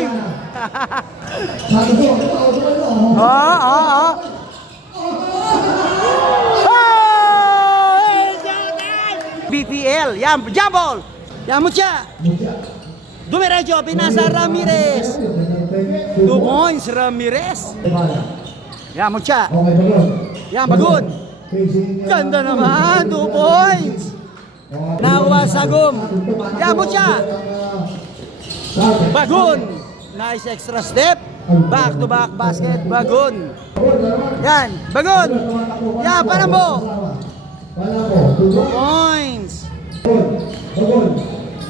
Time! Oh. BTL, yan, jump ball! Yan, Mucha! Dumiretso, pinasa Ramirez! 2 points, Ramirez! Yan, Mucha! Yan, Bagun! Ganda naman, 2 points! Nakuha Sagum! Yan, Mucha! Bagun! Nice extra step! Back to back basket, Bagun! Yan, Bagun! Yan, Panambo! 2 points!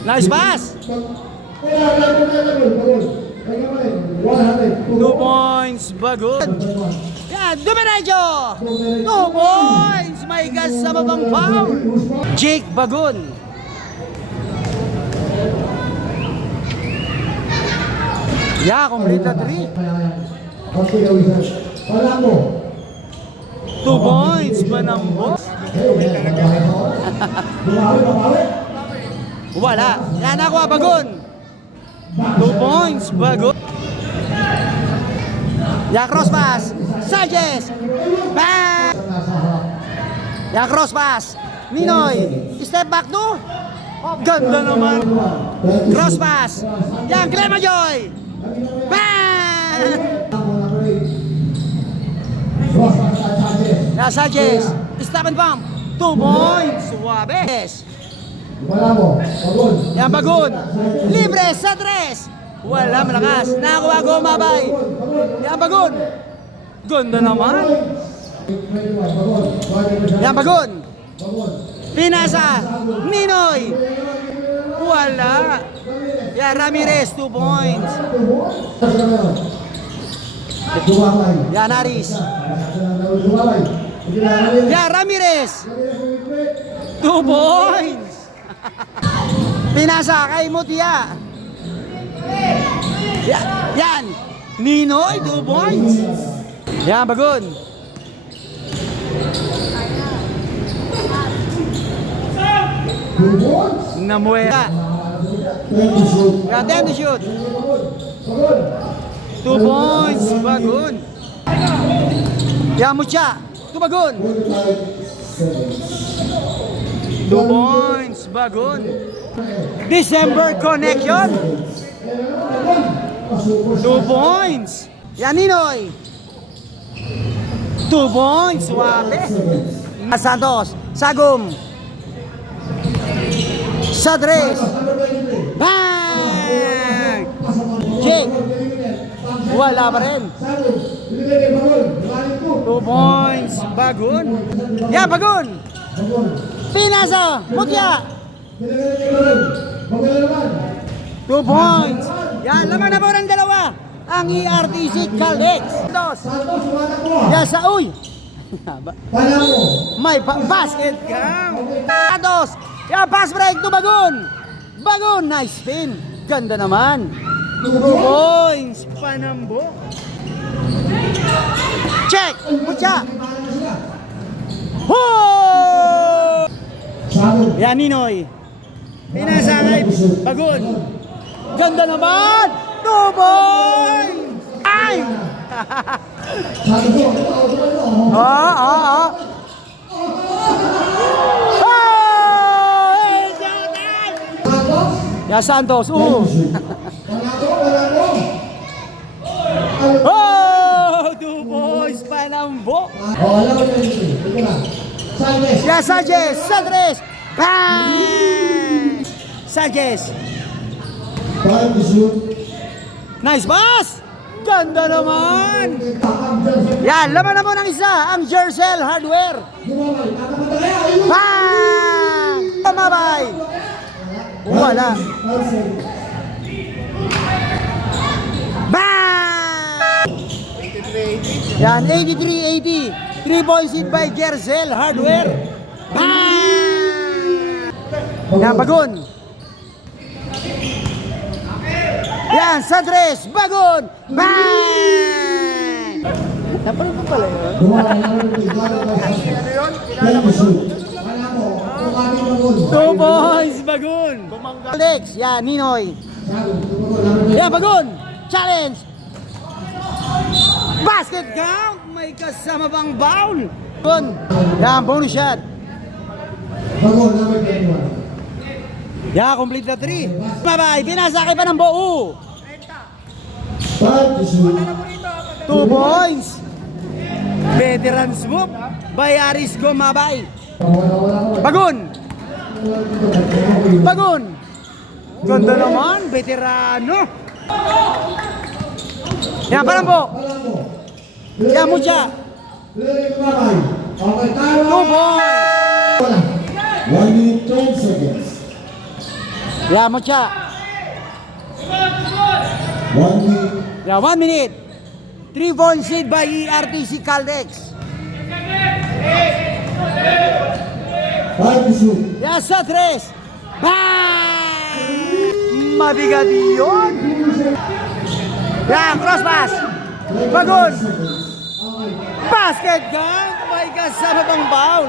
Nice pass! 2 points, Bagun! Yan, Dumiretso! 2 points! May kasama bang foul! Jake Bagun! Yeah, complete the 3. 2 points, Panambo. Wala. Yan, nakuha, Bagun. 2 points, Bagun. Yan, cross pass. Sanchez. Bang! Yan, cross pass. Ninoy. Step back to. Ganda naman. Cross pass. Yan, Clemajoy. Bang! Yan, Sanchez. Stop and bump. 2 points. Suaves. Yan, Bagun. Libre sa 3. Wala, malakas. Nakuha, Gomabay. Yan, Bagun. Ganda naman. Yan, Bagun. Pinasa. Ninoy. Wala. Yan, Ramirez. 2 points. Yan, Aris. Yan, Ramirez. 2 points. Pinasa kay Mutia. Yan. Ninoy, 2 points. Yan, Bagun. Namuera. Yan, 10 to shoot. 2 points, Bagun. Yan, Mucha. Bagun. 2 points, Bagun. December connection. 2 points. Yan, Ninoy. 2 points, Suave. Santos, Sagum. Sadres. Bang! Jake. Wala pa rin. 2 points, Bagun. Yan, Bagun. Pinasa, Mutia. 2 points. Yan, laman na po ng dalawa. Ang ERTC Caldex. Yan, sa uy. May basket cam. Santos. Yan, pass break to Bagun. Bagun, nice spin. Ganda naman. 2 points, Panambo. Check, Mucha. Woo! Yan, Ninoy. Pinasa kay Bagun. Ganda naman. 2 points. Ay! Oh. Ya, Santos. Oh, 2 points, Panambo. Ya, Sanchez. Sadres. Bang! Sanchez. Nice pass. Ganda naman. Yan, laman na mo ng isa. Ang Jercel Hardware. Bang! Kamabay. Wala. Bang! Yan, 83-80. 3-point seed by Jercel Hardware. Bang! Yan, Bagun. Yan, Sadres, Bagun. Bang! Napanood mo pala yun? Ano yun? 2 points, Bagun. Alex, yan, Ninoy. Yan, Bagun. challenge. Basket count. May kasama bang foul? Yun. Yan, bonus shot. Bagon, number 21. Yan, complete na 3. Bye-bye. Pinasakay pa ng buo. 5 to shoot. 2 points. Veterans move by Aris Gomabay. Bagon. Bagon. Ganda naman, veterano. Yan, parang po. Yan, Mucha. 2 points. 1 minute 12 seconds. Yan, Mucha. 1 minute. Yan, 1 minute. 3 points lead by ERTC Caldex. 5 to shoot. Yan, sa 3. Bang! Mabigat yun. Yan, cross pass. Bagon. Basket count. May kasama pang foul.